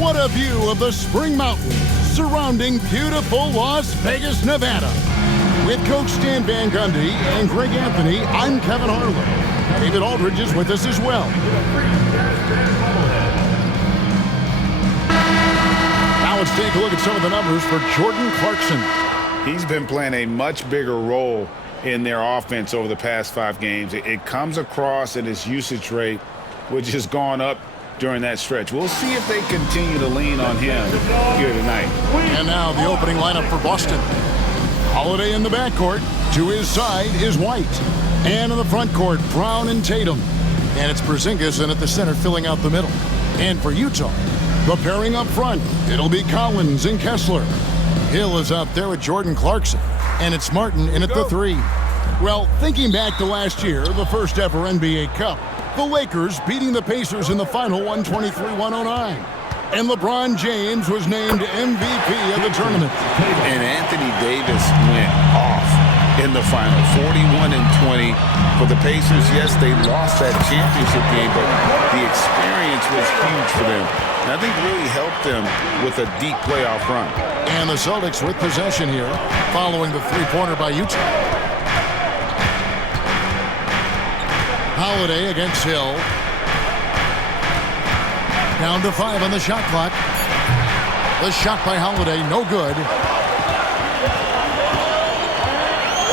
What a view of the Spring Mountains surrounding beautiful Las Vegas, Nevada. With Coach Stan Van Gundy and Greg Anthony, I'm Kevin Harlan. David Aldridge is with us as well. Now let's take a look at some of the numbers for Jordan Clarkson. He's been playing a much bigger role in their offense over the past 5 games. It comes across in his usage rate, which has gone up during that stretch. We'll see if they continue to lean on him here tonight. And now the opening lineup for Boston. Holiday in the backcourt. To his side is White. And in the front court, Brown and Tatum. And it's Porzingis in at the center filling out the middle. And for Utah, the pairing up front, it'll be Collins and Kessler. Hill is out there with Jordan Clarkson. And it's Martin in at the 3. Well, thinking back to last year, the first ever NBA Cup, the Lakers beating the Pacers in the final 123-109. And LeBron James was named MVP of the tournament. And Anthony Davis went off in the final, 41-20 for the Pacers. Yes, they lost that championship game, but the experience was huge for them. And I think really helped them with a deep playoff run. And the Celtics with possession here, following the three-pointer by Utah. Holiday against Hill. Down to 5 on the shot clock. The shot by Holiday, no good.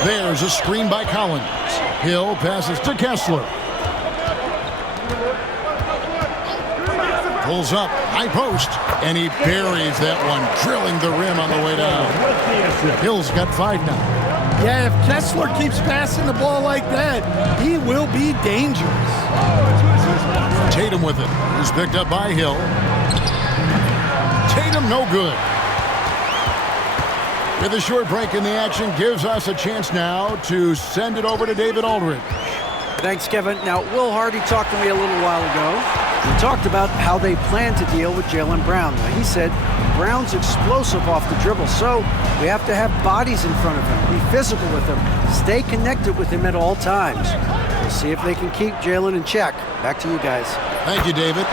There's a screen by Collins. Hill passes to Kessler. Pulls up, high post, and he buries that one, drilling the rim on the way down. Hill's got 5 now. Yeah, if Kessler keeps passing the ball like that, he will be dangerous. Tatum with it. He's picked up by Hill. Tatum no good. With a short break in the action, gives us a chance now to send it over to David Aldridge. Thanks, Kevin. Now, Will Hardy talked to me a little while ago. We talked about how they plan to deal with Jaylen Brown. Now, he said Brown's explosive off the dribble, so we have to have bodies in front of him, be physical with him, stay connected with him at all times. We'll see if they can keep Jaylen in check. Back to you guys. Thank you, David.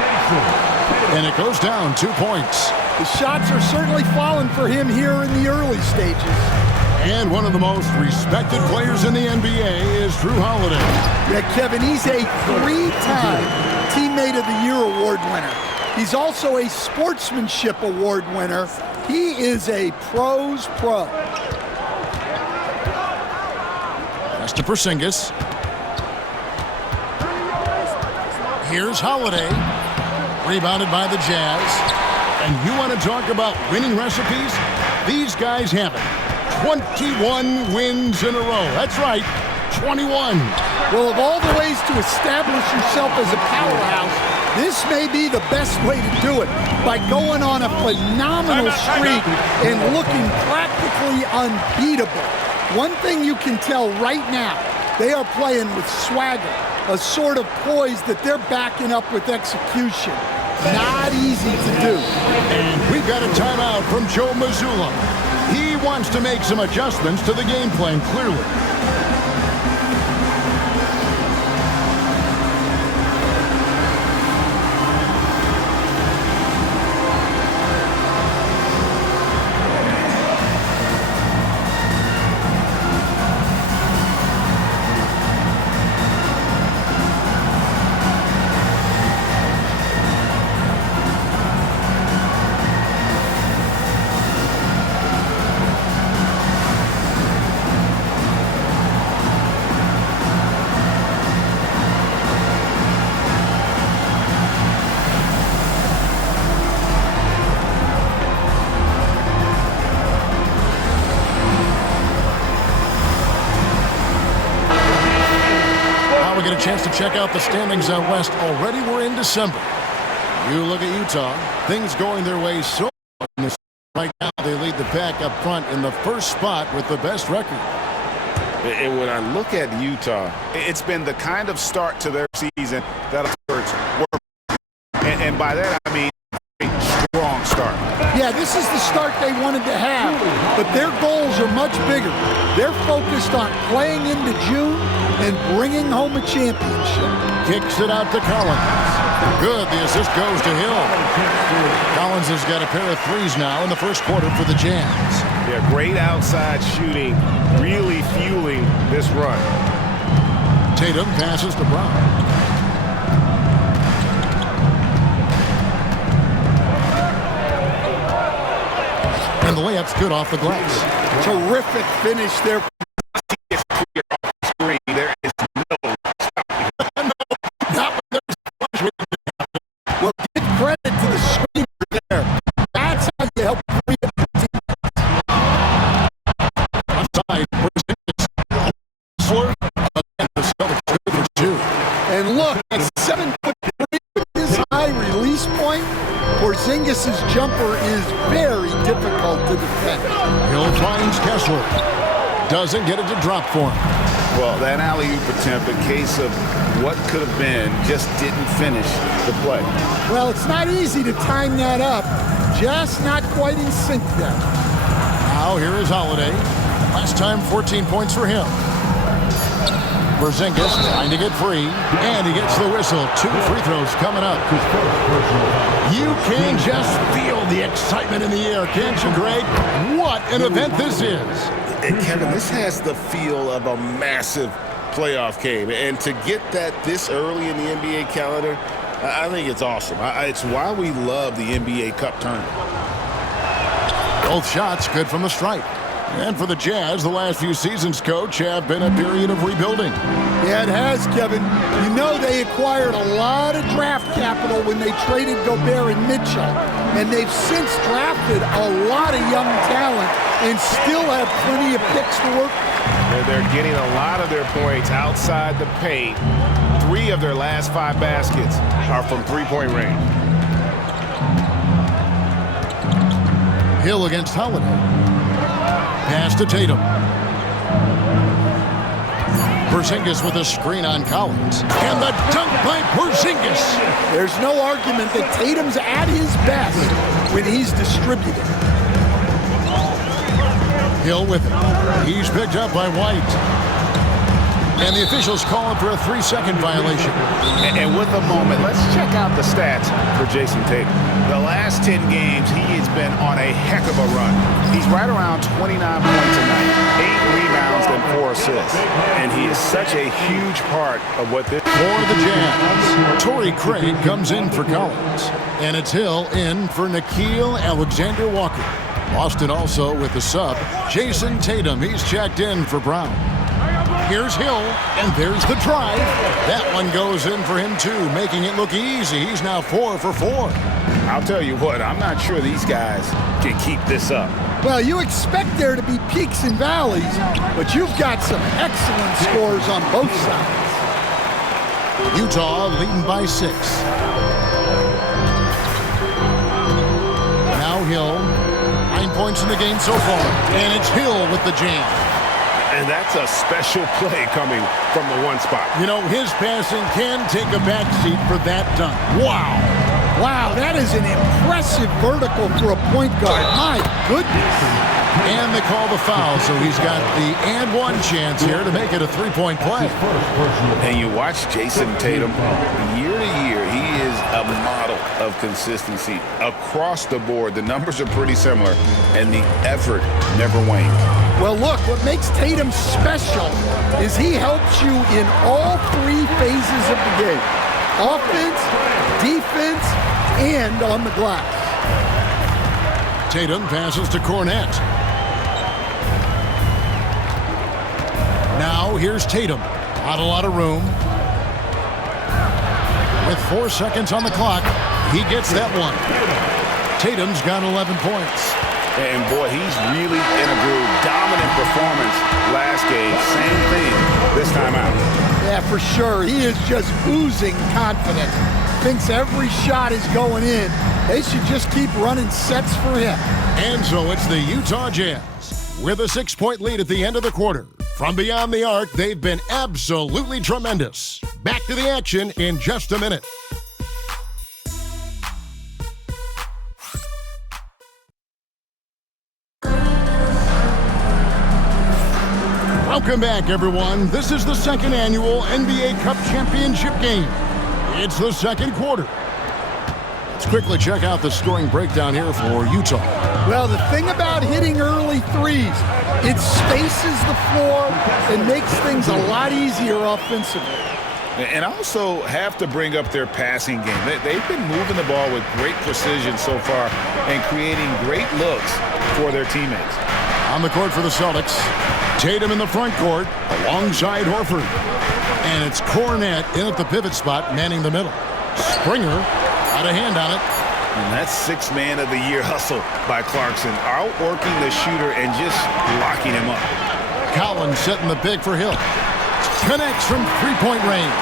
And it goes down 2 points. The shots are certainly falling for him here in the early stages. And one of the most respected players in the NBA is Drew Holiday. Yeah, Kevin, he's a 3-time Teammate of the Year award winner. He's also a Sportsmanship Award winner. He is a pro's pro. That's to Porzingis. Here's Holiday. Rebounded by the Jazz. And you want to talk about winning recipes? These guys have it. 21 wins in a row. That's right, 21. Well, of all the ways to establish yourself as a powerhouse, this may be the best way to do it, by going on a phenomenal streak and looking practically unbeatable. One thing you can tell right now, they are playing with swagger, a sort of poise that they're backing up with execution. Not easy to do. And we've got a timeout from Joe Mazzulla. He wants to make some adjustments to the game plan, clearly. Get a chance to check out the standings out west. Already we're in December. You look at Utah, things going their way so right now. They lead the pack up front in the first spot with the best record. And when I look at Utah, it's been the kind of start to their season that hurts. And by that I mean a strong start. Yeah, this is the start they wanted to have, but their goals are much bigger. They're focused on playing into June and bringing home a championship. Kicks it out to Collins. Good. The assist goes to Hill. Collins has got a pair of threes now in the first quarter for the Jazz. Yeah, great outside shooting, really fueling this run. Tatum passes to Brown. And the layup's good off the glass. Terrific finish there. There is Well, give credit to the screener there. That's how you help free up the team. Outside, And look, at 7'3" with this high release point, Porzingis' jumper is very difficult to defend. Hill finds Kessler. Doesn't get it to drop for him. Well, that alley-oop attempt, a case of what could have been, just didn't finish the play. Well, it's not easy to time that up. Just not quite in sync there. Now here is Holiday. Last time 14 points for him. Porzingis trying to get free, and he gets the whistle. 2 free throws coming up. You can just feel the excitement in the air, can't you, Greg? What an event this is. And Kevin, this has the feel of a massive playoff game. And to get that this early in the NBA calendar, I think it's awesome. It's why we love the NBA Cup tournament. Both shots good from the stripe. And for the Jazz, the last few seasons, Coach, have been a period of rebuilding. Yeah, it has, Kevin. You know they acquired a lot of draft capital when they traded Gobert and Mitchell. And they've since drafted a lot of young talent and still have plenty of picks to work with. They're getting a lot of their points outside the paint. 3 of their last 5 baskets are from three-point range. Hill against Holiday. Pass to Tatum. Porzingis with a screen on Collins. And the dunk by Porzingis. There's no argument that Tatum's at his best when he's distributed. Hill with it. He's picked up by White. And the officials call him for a 3-second violation. And with a moment, let's check out the stats for Jason Tatum. The last 10 games, he has been on a heck of a run. He's right around 29 points a night, 8 rebounds and 4 assists. And he is such a huge part of what this... For the Jazz, Torrey Craig comes in for Collins. And it's Hill in for Nickeil Alexander-Walker. Boston also with the sub, Jason Tatum. He's checked in for Brown. Here's Hill, and there's the drive. That one goes in for him, too, making it look easy. He's now 4 for 4. I'll tell you what, I'm not sure these guys can keep this up. Well, you expect there to be peaks and valleys, but you've got some excellent scores on both sides. Utah leading by 6. Now Hill, 9 points in the game so far, and it's Hill with the jam. And that's a special play coming from the one spot. You know, his passing can take a backseat for that dunk. Wow. Wow, that is an impressive vertical for a point guard. My goodness. And they call the foul, so he's got the and one chance here to make it a 3-point play. And you watch Jason Tatum, year to year, he is a model of consistency across the board. The numbers are pretty similar, and the effort never wanes. Well, look, what makes Tatum special is he helps you in all 3 phases of the game. Offense, defense, and on the glass. Tatum passes to Cornette. Now here's Tatum. Not a lot of room. With 4 seconds on the clock, he gets that one. Tatum's got 11 points. And boy, he's really in a groove. Dominant performance last game. Same thing this time out. Yeah, for sure. He is just oozing confidence. Thinks every shot is going in. They should just keep running sets for him. And so it's the Utah Jazz with a 6-point lead at the end of the quarter. From beyond the arc, they've been absolutely tremendous. Back to the action in just a minute. Welcome back, everyone. This is the 2nd annual NBA Cup Championship game. It's the second quarter. Let's quickly check out the scoring breakdown here for Utah. Well, the thing about hitting early threes, it spaces the floor and makes things a lot easier offensively. And also have to bring up their passing game. They've been moving the ball with great precision so far and creating great looks for their teammates. On the court for the Celtics, Tatum in the front court alongside Horford. And it's Cornette in at the pivot spot, manning the middle. Springer got a hand on it. And that's sixth man of the year hustle by Clarkson, outworking the shooter and just locking him up. Collins setting the pick for Hill. Connects from three-point range.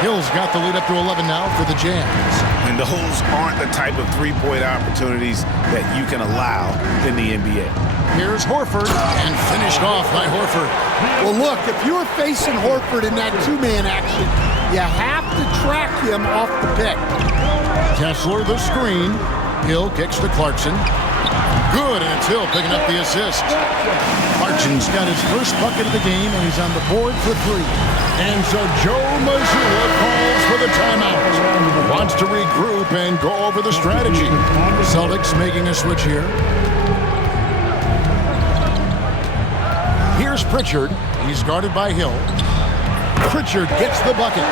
Hill's got the lead up to 11 now for the Jazz. And those aren't the type of three-point opportunities that you can allow in the NBA. Here's Horford, and finished off by Horford. Well, look, if you're facing Horford in that two-man action, you have to track him off the pick. Kessler the screen. Hill kicks to Clarkson. Good, and it's Hill picking up the assist. Clarkson's got his first bucket of the game, and he's on the board for three. And so Joe Mazzulla calls for the timeout. Wants to regroup and go over the strategy. Celtics making a switch here. Here's Pritchard. He's guarded by Hill. Pritchard gets the bucket.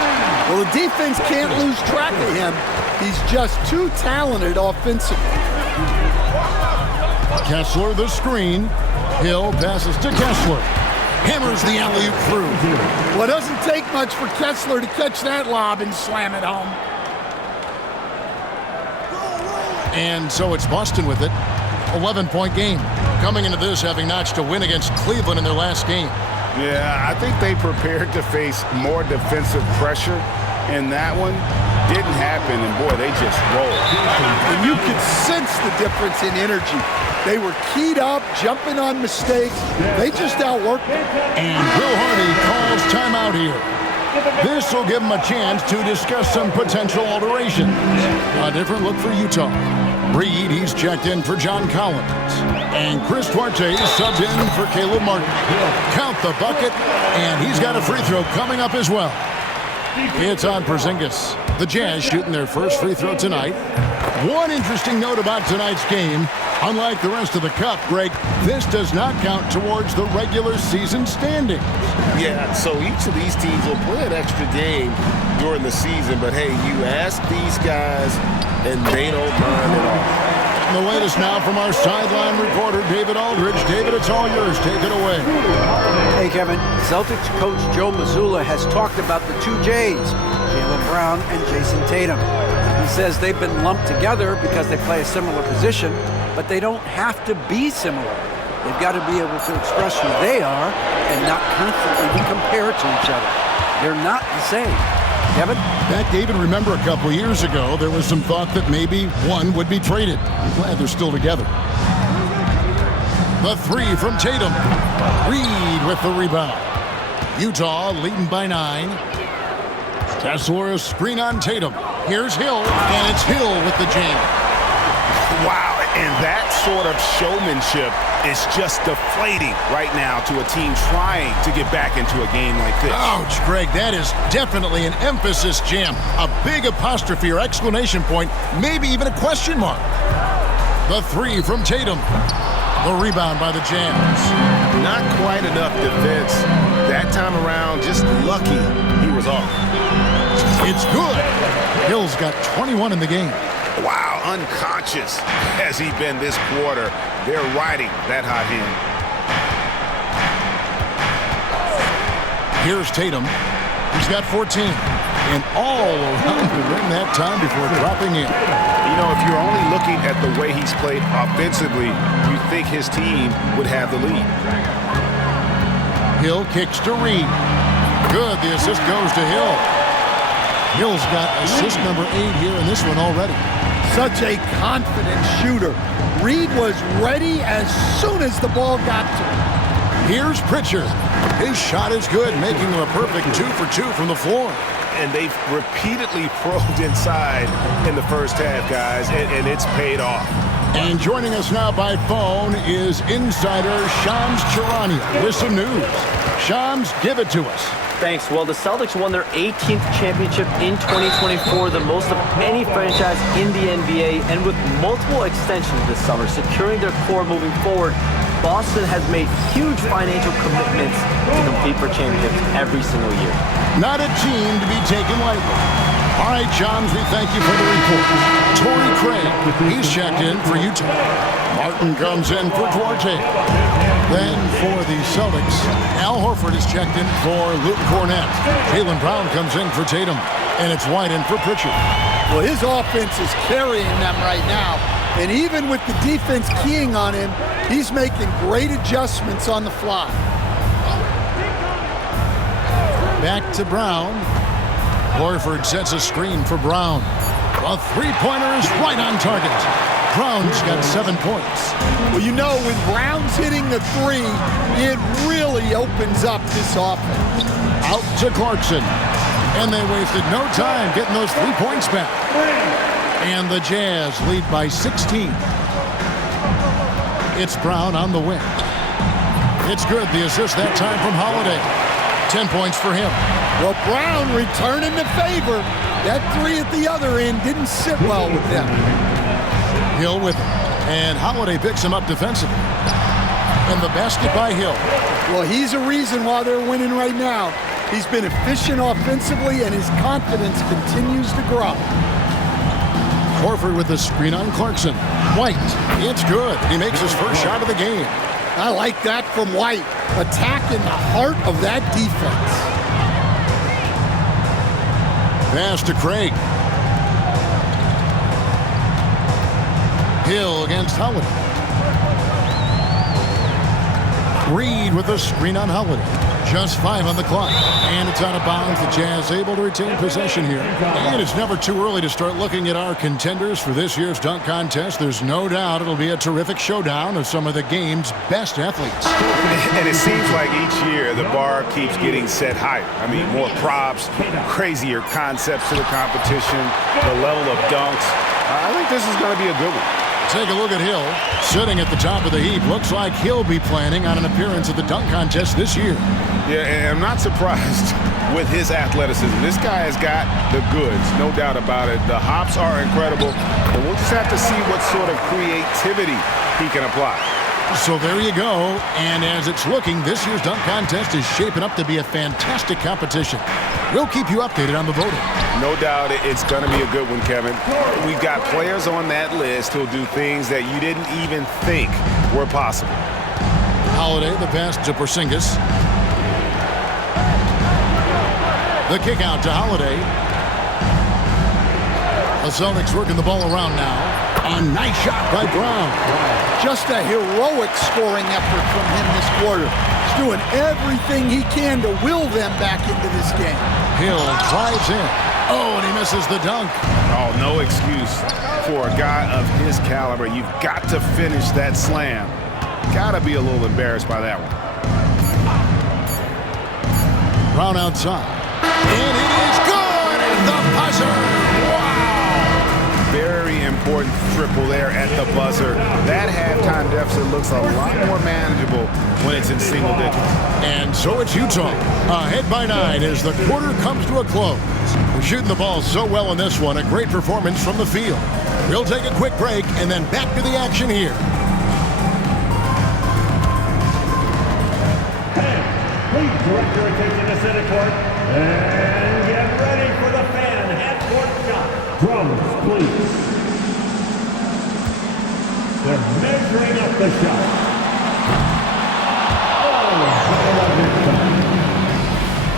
Well, the defense can't lose track of him. He's just too talented offensively. Kessler the screen. Hill passes to Kessler. Hammers the alley-oop through. Well, it doesn't take much for Kessler to catch that lob and slam it home. And so it's Boston with it. 11-point game. Coming into this having notched a win against Cleveland in their last game. Yeah, I think they prepared to face more defensive pressure, and that one didn't happen, and boy, they just rolled. And you could sense the difference in energy. They were keyed up, jumping on mistakes. They just outworked them. And Will Hardy calls timeout here. This will give him a chance to discuss some potential alterations. A different look for Utah. Reed, he's checked in for John Collins. And Chris Duarte is subbed in for Caleb Martin. Count the bucket, and he's got a free throw coming up as well. It's on Porzingis. The Jazz shooting their first free throw tonight. One interesting note about tonight's game, unlike the rest of the Cup, Greg, this does not count towards the regular season standings. Yeah, so each of these teams will play an extra game during the season, but hey, you ask these guys, and they don't mind at all. The latest now from our sideline reporter, David Aldridge. David, it's all yours. Take it away. Hey, Kevin. Celtics coach Joe Mazzulla has talked about the two J's, Jaylen Brown and Jason Tatum. He says they've been lumped together because they play a similar position, but they don't have to be similar. They've got to be able to express who they are and not constantly be compared to each other. They're not the same. Kevin? Back, David, remember a couple years ago, there was some thought that maybe one would be traded. I'm glad they're still together. The three from Tatum. Reed with the rebound. Utah leading by 9. Kessler a screen on Tatum. Here's Hill, and it's Hill with the jam. Wow, and that sort of showmanship is just deflating right now to a team trying to get back into a game like this. Ouch, Greg, that is definitely an emphasis jam. A big apostrophe or exclamation point, maybe even a question mark. The three from Tatum. The rebound by the Jazz. Not quite enough defense that time around, just lucky he was off. It's good. Hill's got 21 in the game. Wow, unconscious has he been this quarter. They're riding that hot hand. Here's Tatum. He's got 14. And all around the rim that time before dropping in. You know, if you're only looking at the way he's played offensively, you think his team would have the lead. Hill kicks to Reed. Good, the assist goes to Hill. Hill's got assist number 8 here in this one already. Such a confident shooter. Reed was ready as soon as the ball got to him. Here's Pritchard. His shot is good, making him a perfect 2 for 2 from the floor. And they've repeatedly probed inside in the first half, guys, and it's paid off. And joining us now by phone is insider Shams Charania with some news. Shams, give it to us. Thanks. Well, the Celtics won their 18th championship in 2024, the most of any franchise in the NBA, and with multiple extensions this summer, securing their core moving forward. Boston has made huge financial commitments to compete for championships every single year. Not a team to be taken lightly. All right, Shams, we thank you for the report. Torrey Craig, he's checked in for Utah. Martin comes in for Duarte. Then for the Celtics, Al Horford is checked in for Luke Cornett. Jaylen Brown comes in for Tatum. And it's White in for Pritchard. Well, his offense is carrying them right now. And even with the defense keying on him, he's making great adjustments on the fly. Back to Brown. Horford sets a screen for Brown. A three-pointer is right on target. Brown's got 7 points. Well, you know, when Brown's hitting the three, it really opens up this offense. Out to Clarkson. And they wasted no time getting those 3 points back. And the Jazz lead by 16. It's Brown on the wing. It's good. The assist that time from Holiday. 10 points for him. Well, Brown returning the favor. That three at the other end didn't sit well with them. Hill with him. And Holiday picks him up defensively. And the basket by Hill. Well, he's a reason why they're winning right now. He's been efficient offensively, and his confidence continues to grow. Horford with the screen on Clarkson. White, it's good. He makes his first shot of the game. I like that from White, attacking the heart of that defense. Pass to Craig. Hill against Holiday. Reed with the screen on Holiday. Just 5 on the clock. And it's out of bounds. The Jazz able to retain possession here. And it's never too early to start looking at our contenders for this year's dunk contest. There's no doubt it'll be a terrific showdown of some of the game's best athletes. And it seems like each year the bar keeps getting set higher. I mean, more props, crazier concepts to the competition, the level of dunks. I think this is going to be a good one. Take a look at Hill, sitting at the top of the heap. Looks like he'll be planning on an appearance at the dunk contest this year. Yeah, and I'm not surprised with his athleticism. This guy has got the goods, no doubt about it. The hops are incredible, but we'll just have to see what sort of creativity he can apply. So there you go. And as it's looking, this year's dunk contest is shaping up to be a fantastic competition. We'll keep you updated on the voting. No doubt it's going to be a good one, Kevin. We've got players on that list who'll do things that you didn't even think were possible. Holiday, the pass to Porzingis. The kick out to Holiday. The Celtics working the ball around now. A nice shot by Brown. Just a heroic scoring effort from him this quarter. He's doing everything he can to will them back into this game. Hill drives in. Oh, and he misses the dunk. Oh, no excuse for a guy of his caliber. You've got to finish that slam. Got to be a little embarrassed by that one. Brown outside. And it is good at the buzzer. Wow! Very important triple there at the buzzer. That halftime deficit looks a lot more manageable when it's in single digits. And so it's Utah, ahead by 9 as the quarter comes to a close. We're shooting the ball so well in this one, a great performance from the field. We'll take a quick break and then back to the action here. Please direct your attention to center court and get ready for the fan half-court shot. Drums, please. They're measuring up the shot.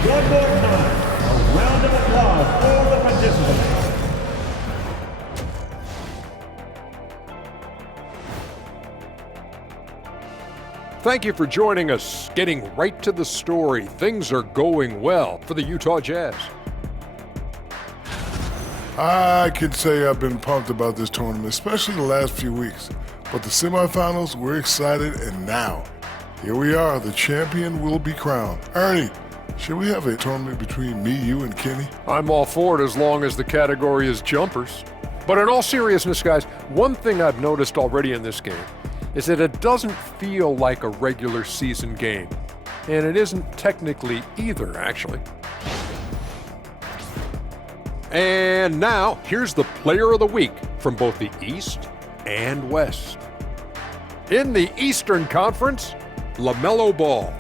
One more time, a round of applause for the participants. Thank you for joining us. Getting right to the story, things are going well for the Utah Jazz. I can say I've been pumped about this tournament, especially the last few weeks. But the semifinals, we're excited, and now, here we are. The champion will be crowned. Ernie, Should we have a tournament between me, you, and Kenny? I'm all for it as long as the category is jumpers. But in all seriousness, guys, one thing I've noticed already in this game is that it doesn't feel like a regular season game. And it isn't technically either, actually. And now, here's the player of the week from both the East and West. In the Eastern Conference, LaMelo Ball.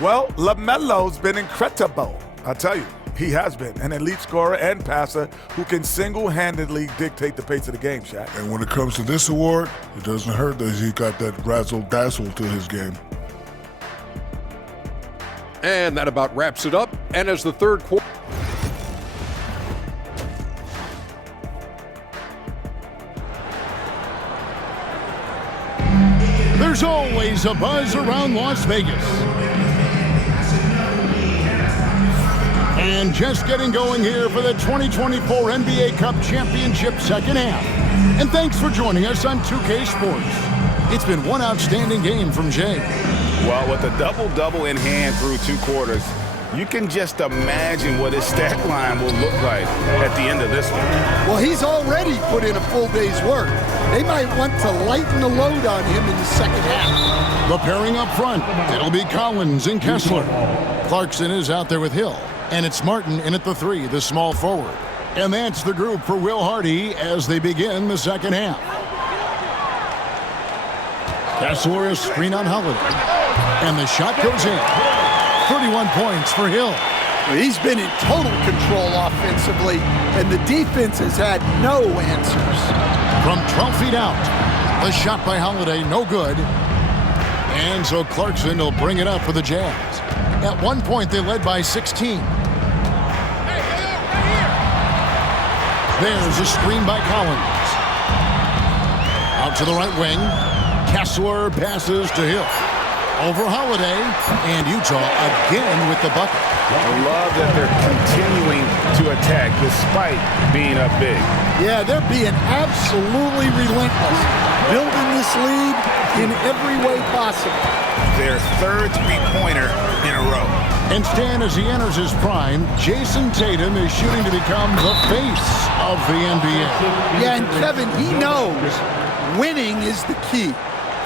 Well, LaMelo's been incredible. I'll tell you, he has been an elite scorer and passer who can single-handedly dictate the pace of the game, Shaq. And when it comes to this award, it doesn't hurt that he got that razzle-dazzle to his game. And that about wraps it up. And as the third quarter... There's always a buzz around Las Vegas. And just getting going here for the 2024 NBA Cup Championship second half. And thanks for joining us on 2K Sports. It's been one outstanding game from Jay. Well, with a double-double in hand through 2 quarters, you can just imagine what his stat line will look like at the end of this one. Well, he's already put in a full day's work. They might want to lighten the load on him in the second half. The pairing up front, it'll be Collins and Kessler. Clarkson is out there with Hill. And it's Martin in at the 3, the small forward. And that's the group for Will Hardy as they begin the second half. Kessler is screen on Holiday. And the shot goes in. 31 points for Hill. He's been in total control offensively, and the defense has had no answers. From 12 feet out, the shot by Holiday, no good. And so Clarkson will bring it up for the Jazz. At one point, they led by 16. There's a screen by Collins. Out to the right wing. Kessler passes to Hill. Over Holiday, and Utah again with the bucket. I love that they're continuing to attack despite being up big. Yeah, they're being absolutely relentless, building this lead in every way possible. Their third three-pointer in a row. And Stan, as he enters his prime, Jason Tatum is shooting to become the face of the NBA. Yeah, and Kevin, he knows winning is the key.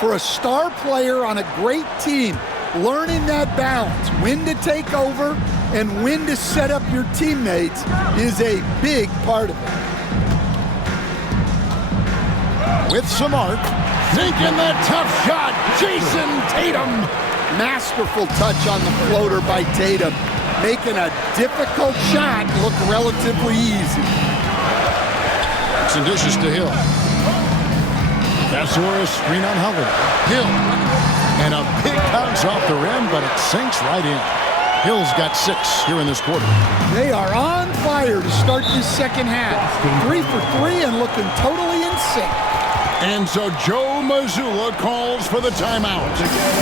For a star player on a great team, learning that balance, when to take over and when to set up your teammates, is a big part of it. With some art, sinking the tough shot, Jason Tatum. Masterful touch on the floater by Tatum, making a difficult shot look relatively easy. Some dishes to Hill. Kessler screen on Holiday. Hill. And a big bounce off the rim, but it sinks right in. Hill's got 6 here in this quarter. They are on fire to start this second half. 3 for 3 and looking totally in sync. And so Joe Mazzulla calls for the timeout.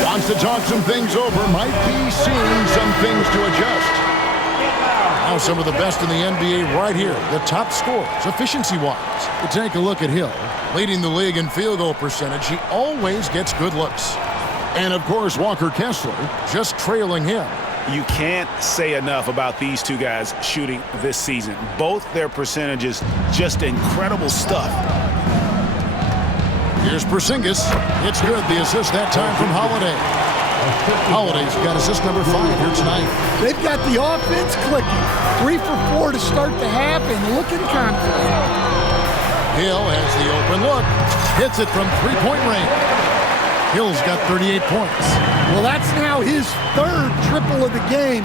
Wants to talk some things over, might be seeing some things to adjust. Now some of the best in the NBA right here. The top scorers, efficiency-wise. To take a look at Hill, leading the league in field goal percentage. He always gets good looks. And, of course, Walker Kessler just trailing him. You can't say enough about these two guys shooting this season. Both their percentages, just incredible stuff. Here's Porzingis. It's good. The assist that time from Holiday. Holiday's got assist number 5 here tonight. They've got the offense clicking. 3 for 4 to start the half and looking confident. Hill has the open look. Hits it from three-point range. Hill's got 38 points. Well, that's now his 3rd triple of the game.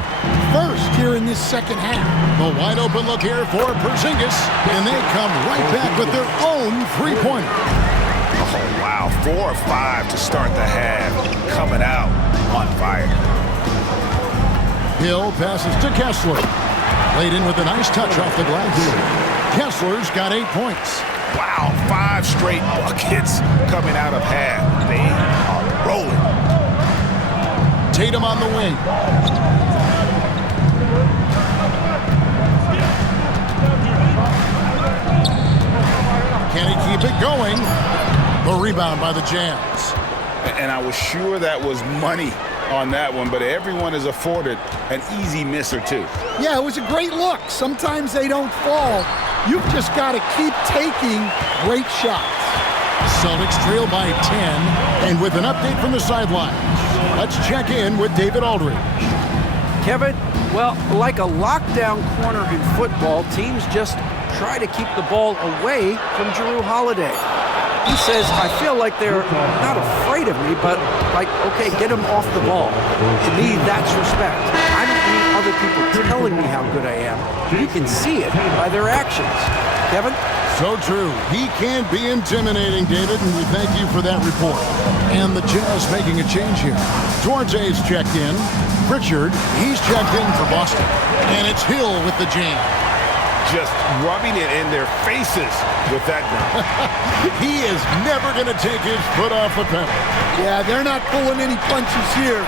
First here in this second half. The wide open look here for Porzingis. And they come right back with their own three-pointer. Oh, wow. 4 or 5 to start the half. Coming out on fire. Hill passes to Kessler. Laid in with a nice touch off the glass. Kessler's got 8 points. Wow, 5 straight buckets coming out of half. They are rolling. Tatum on the wing. Can he keep it going? The rebound by the Jazz. And I was sure that was money on that one, but everyone is afforded an easy miss or two. Yeah, it was a great look. Sometimes they don't fall. You've just got to keep taking great shots. Celtics trail by 10, and with an update from the sidelines, let's check in with David Aldridge. Kevin, well, like a lockdown corner in football, teams just try to keep the ball away from Jrue Holiday. He says, I feel like they're not afraid of me, but like, okay, get him off the ball. To me, that's respect. I don't need other people telling me how good I am. You can see it by their actions. Kevin? So true. He can be intimidating, David, and we thank you for that report. And the Jazz making a change here. Duarte's checked in. Pritchard, he's checked in for Boston. And it's Hill with the jam. Just rubbing it in their faces with that gun. He is never going to take his foot off the pedal. Yeah, they're not pulling any punches here.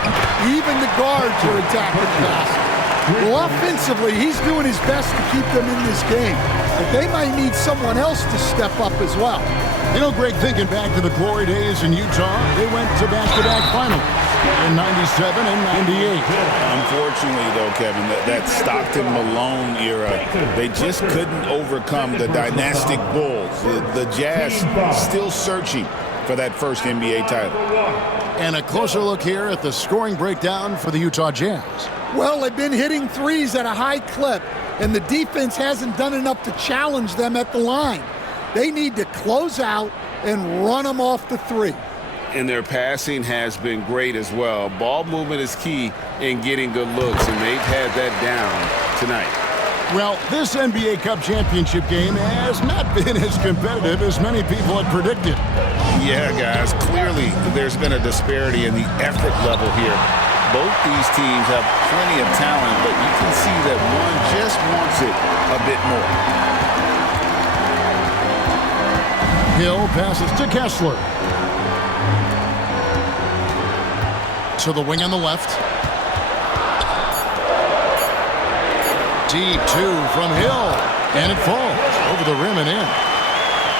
Even the guards are attacking fast. Well, offensively, he's doing his best to keep them in this game. But they might need someone else to step up as well. You know, Greg, thinking back to the glory days in Utah, they went to back-to-back finals in 97 and 98. Unfortunately, though, Kevin, that Stockton-Malone era, they just couldn't overcome the dynastic Bulls. The Jazz still searching for that first NBA title. And a closer look here at the scoring breakdown for the Utah Jazz. Well, they've been hitting threes at a high clip, and the defense hasn't done enough to challenge them at the line. They need to close out and run them off the three. And their passing has been great as well. Ball movement is key in getting good looks, and they've had that down tonight. Well, this NBA Cup championship game has not been as competitive as many people had predicted. Yeah, guys, clearly there's been a disparity in the effort level here. Both these teams have plenty of talent, but you can see that one just wants it a bit more. Hill passes to Kessler. To the wing on the left. Deep two from Hill. And it falls over the rim and in.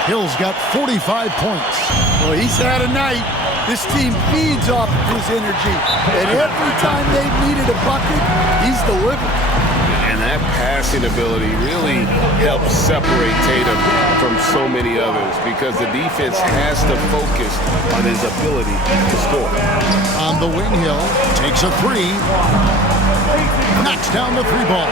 Hill's got 45 points. Well, he's had a night. This team feeds off of his energy. And every time they've needed a bucket, he's delivered. And that passing ability really helps separate Tatum from so many others because the defense has to focus on his ability to score. On the wing, Hill takes a three. Knocks down the three ball.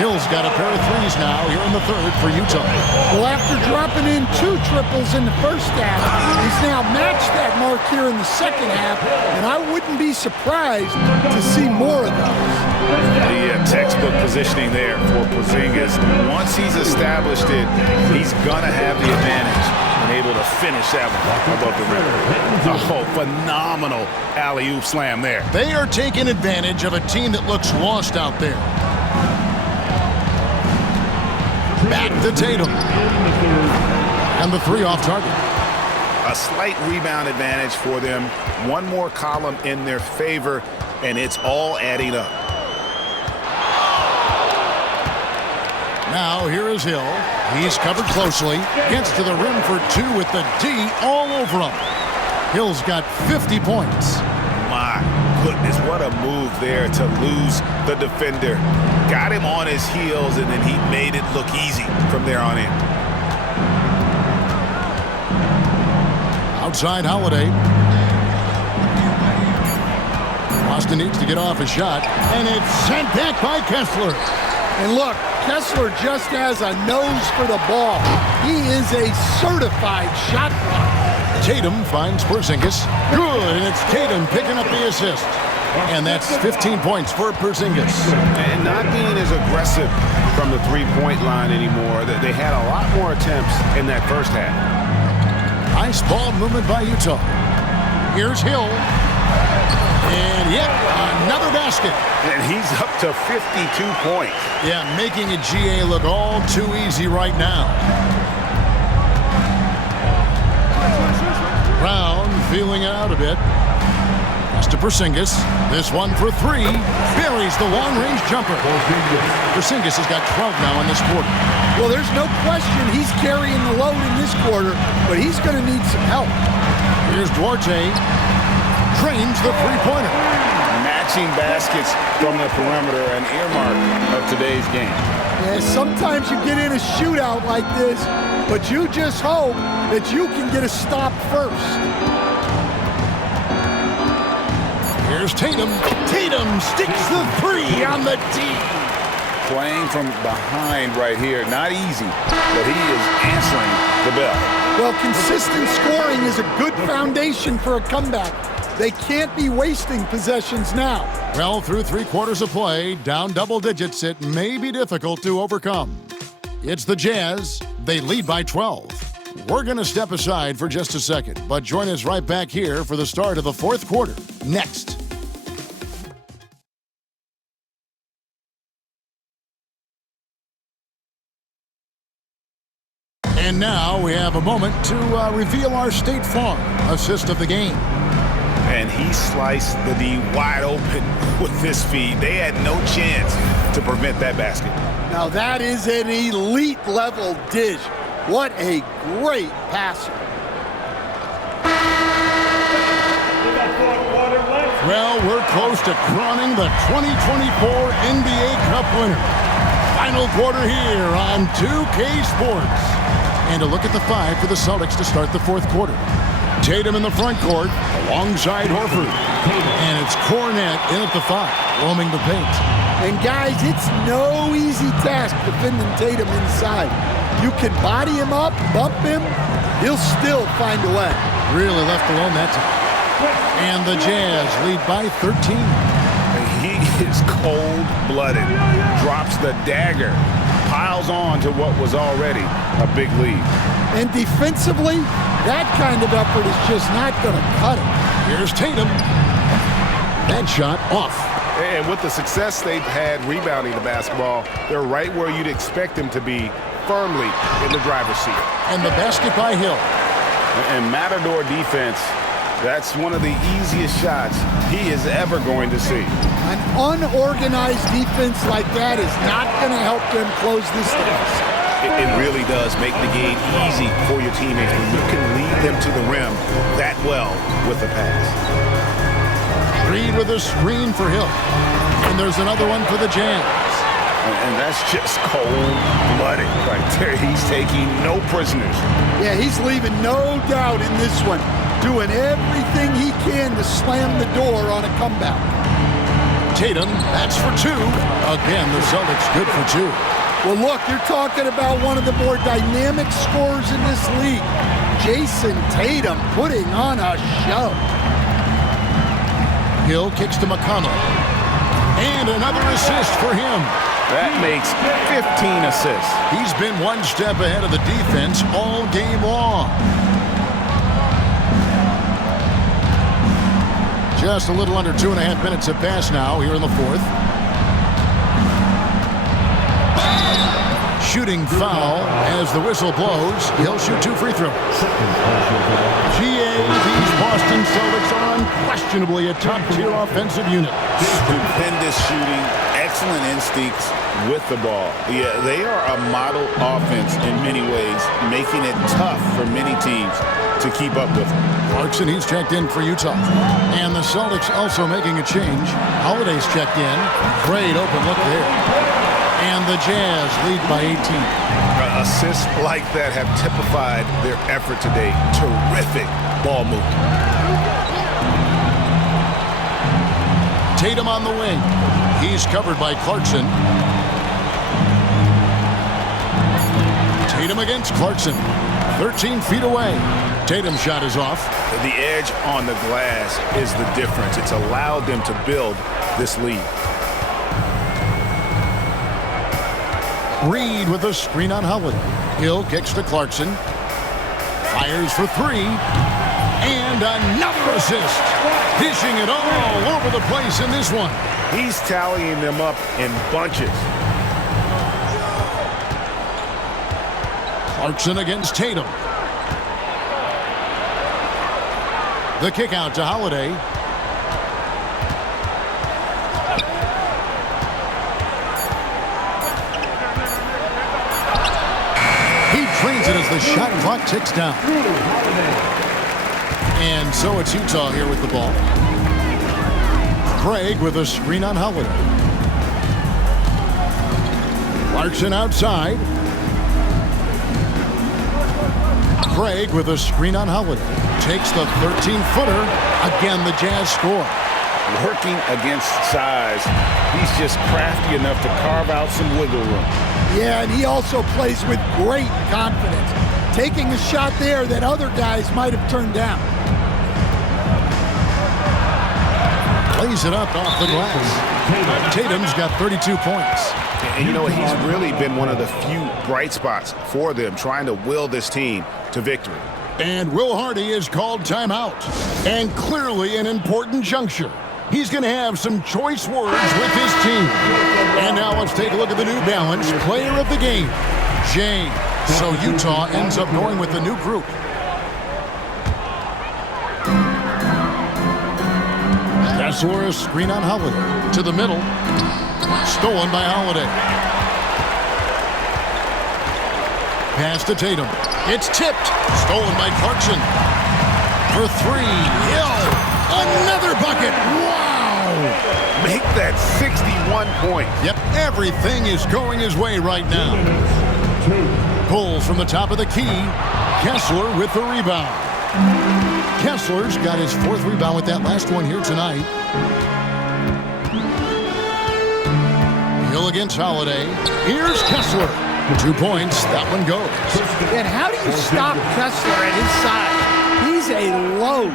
Hill's got a pair of threes now here in the third for Utah. Well, after dropping in 2 triples in the first half, he's now matched that mark here in the second half, and I wouldn't be surprised to see more of those. The textbook positioning there for Porzingis. Once he's established it, he's going to have the advantage and able to finish that one above the rim. Oh, phenomenal alley-oop slam there. They are taking advantage of a team that looks lost out there. Back to Tatum. And the three off target. A slight rebound advantage for them. One more column in their favor, and it's all adding up. Now here is Hill. He's covered closely. Gets to the rim for 2 with the D all over him. Hill's got 50 points. My goodness, what a move there to lose the defender. Got him on his heels, and then he made it look easy from there on in. Outside Holiday. Boston needs to get off a shot, and it's sent back by Kessler. And look, Kessler just has a nose for the ball. He is a certified shot blocker. Tatum finds Porzingis. Good, and it's Tatum picking up the assist. And that's 15 points for Porzingis. And not being as aggressive from the three-point line anymore. They had a lot more attempts in that first half. Nice ball movement by Utah. Here's Hill. And yet another basket. And he's up to 52 points. Yeah, making a GA look all too easy right now. Brown feeling it out a bit. Pass to Porzingis. This one for 3. Buries the long-range jumper. Porzingis has got 12 now in this quarter. Well, there's no question he's carrying the load in this quarter, but he's going to need some help. Here's Duarte. drains the three-pointer. Matching baskets from the perimeter, an earmark of today's game. Yeah, sometimes you get in a shootout like this, but you just hope that you can get a stop first. Here's Tatum. Tatum sticks the three on the tee. Playing from behind right here, not easy, but he is answering the bell. Well, consistent scoring is a good foundation for a comeback. They can't be wasting possessions now. Well, through 3 quarters of play, down double digits, it may be difficult to overcome. It's the Jazz. They lead by 12. We're going to step aside for just a second, but join us right back here for the start of the 4th quarter. Next. And now we have a moment to reveal our State Farm assist of the game. And he sliced the D wide open with this feed. They had no chance to prevent that basket. Now that is an elite level dish. What a great passer. Well, we're close to crowning the 2024 NBA Cup winner. Final quarter here on 2K Sports. And a look at the 5 for the Celtics to start the 4th quarter. Tatum in the front court alongside Horford. And it's Cornet in at the 5, roaming the paint. And guys, it's no easy task defending Tatum inside. You can body him up, bump him, he'll still find a way. Really left alone that time. And the Jazz lead by 13. He is cold-blooded, drops the dagger, piles on to what was already a big lead. And defensively, that kind of effort is just not going to cut it. Here's Tatum. That shot off. And with the success they've had rebounding the basketball, they're right where you'd expect them to be, firmly in the driver's seat. And the basket by Hill. And Matador defense, that's one of the easiest shots he is ever going to see. An unorganized defense like that is not going to help them close this deficit. It really does make the game easy for your teammates when you can lead them to the rim that well with a pass. Reed with a screen for Hill. And there's another one for the Jazz. And that's just cold-blooded right there. He's taking no prisoners. Yeah, he's leaving no doubt in this one. Doing everything he can to slam the door on a comeback. Tatum, that's for 2. Again, the Celtics good for 2. Well, look, you're talking about one of the more dynamic scorers in this league. Jason Tatum putting on a show. Hill kicks to McConnell. And another assist for him. That makes 15 assists. He's been one step ahead of the defense all game long. Just a little under 2.5 minutes have passed now here in the 4th. Shooting foul as the whistle blows. He'll shoot 2 free throws. These Boston Celtics are unquestionably a top-tier offensive unit. Stupendous shooting, excellent instincts with the ball. Yeah, they are a model offense in many ways, making it tough for many teams to keep up with them. Clarkson, he's checked in for Utah. And the Celtics also making a change. Holiday's checked in. Great open look there. And the Jazz lead by 18. Assists like that have typified their effort today. Terrific ball movement. Tatum on the wing. He's covered by Clarkson. Tatum against Clarkson. 13 feet away. Tatum's shot is off. The edge on the glass is the difference. It's allowed them to build this lead. Reed with a screen on Holiday. Hill kicks to Clarkson. Fires for 3. And another assist. Dishing it all over the place in this one. He's tallying them up in bunches. Clarkson against Tatum. The kick out to Holiday. He trains it as the shot clock ticks down. And so it's Utah here with the ball. Craig with a screen on Holiday. Clarkson outside. Craig with a screen on Holiday. Takes the 13-footer. Again, the Jazz score. Working against size, he's just crafty enough to carve out some wiggle room. Yeah, and he also plays with great confidence, taking a shot there that other guys might have turned down. Lays it up off the glass. Tatum's got 32 points. And you know what? He's really been one of the few bright spots for them, trying to will this team to victory. And Will Hardy is called timeout. And clearly an important juncture. He's going to have some choice words with his team. And now let's take a look at the New Balance player of the game, Jaylen. So Utah ends up going with the new group. Kessler, a screen on Holiday. To the middle. Stolen by Holiday. Pass to Tatum. It's tipped. Stolen by Clarkson. For three. Hill. Another bucket. Wow. Make that 61 points. Yep, everything is going his way right now. Pulls from the top of the key. Kessler with the rebound. Kessler's got his 4th rebound with that last one here tonight. Hill against Holiday. Here's Kessler. 2 points. That one goes. And how do you stop Kessler at his side? He's a load.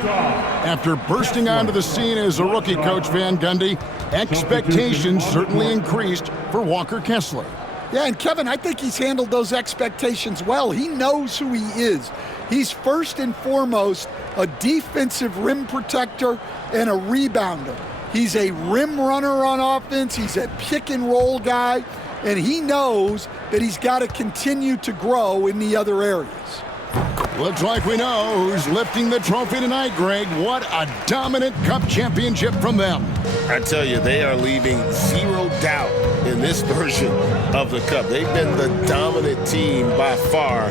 After bursting onto the scene as a rookie, Coach Van Gundy, expectations certainly increased for Walker Kessler. Yeah, and Kevin, I think he's handled those expectations well. He knows who he is. He's first and foremost a defensive rim protector and a rebounder. He's a rim runner on offense. He's a pick and roll guy, and he knows that he's got to continue to grow in the other areas. Looks like we know who's lifting the trophy tonight, Greg. What a dominant Cup championship from them. I tell you, they are leaving zero doubt in this version of the Cup. They've been the dominant team by far,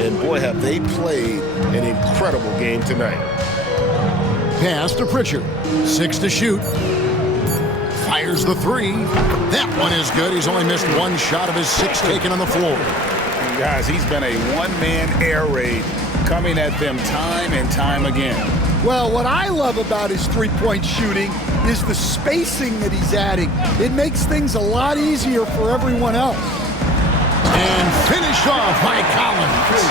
and boy, have they played an incredible game tonight. Pass to Pritchard. 6 to shoot. Fires the 3. That one is good. He's only missed one shot of his 6 taken on the floor. Guys, he's been a one-man air raid coming at them time and time again. Well, what I love about his three-point shooting is the spacing that he's adding. It makes things a lot easier for everyone else. And finished off by Collins.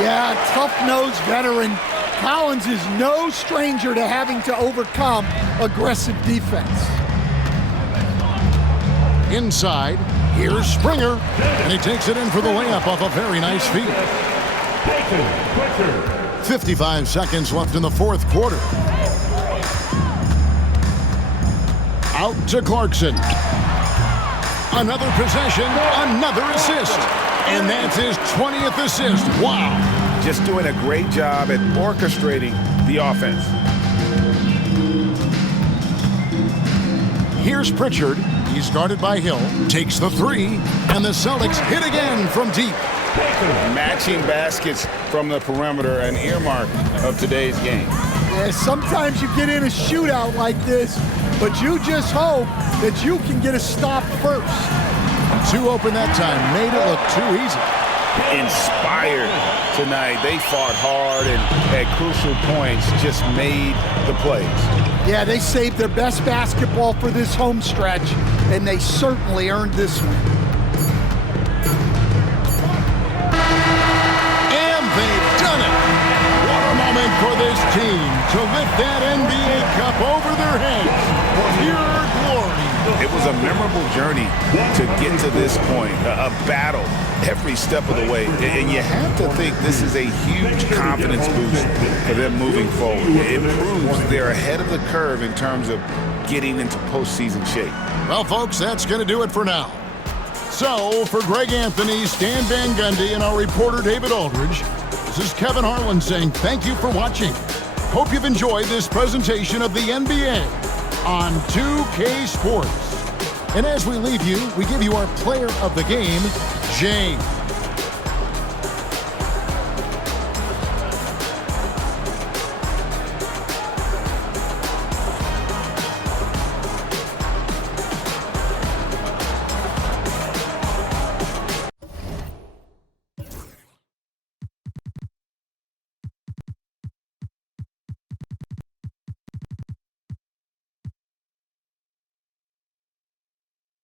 Yeah, tough-nosed veteran. Collins is no stranger to having to overcome aggressive defense. Inside, here's Springer, and he takes it in for the layup off a very nice feed. 55 seconds left in the 4th quarter. Out to Clarkson. Another possession, another assist. And that's his 20th assist. Wow. Just doing a great job at orchestrating the offense. Here's Pritchard. He's guarded by Hill. Takes the 3, and the Celtics hit again from deep. Matching baskets from the perimeter, an earmark of today's game. Yeah, sometimes you get in a shootout like this, but you just hope that you can get a stop first. 2 open that time. Made it look too easy. Inspired tonight. They fought hard and at crucial points just made the plays. Yeah, they saved their best basketball for this home stretch, and they certainly earned this one. And they've done it. What a moment for this team to lift that NBA Cup over their heads for pure glory. It was a memorable journey to get to this point, a battle every step of the way. And you have to think this is a huge confidence boost for them moving forward. It proves they're ahead of the curve in terms of getting into postseason shape. Well, folks, that's going to do it for now. So, for Greg Anthony, Stan Van Gundy, and our reporter David Aldridge, this is Kevin Harlan saying thank you for watching. Hope you've enjoyed this presentation of the NBA on 2K Sports. And as we leave you, we give you our player of the game, Jaylen.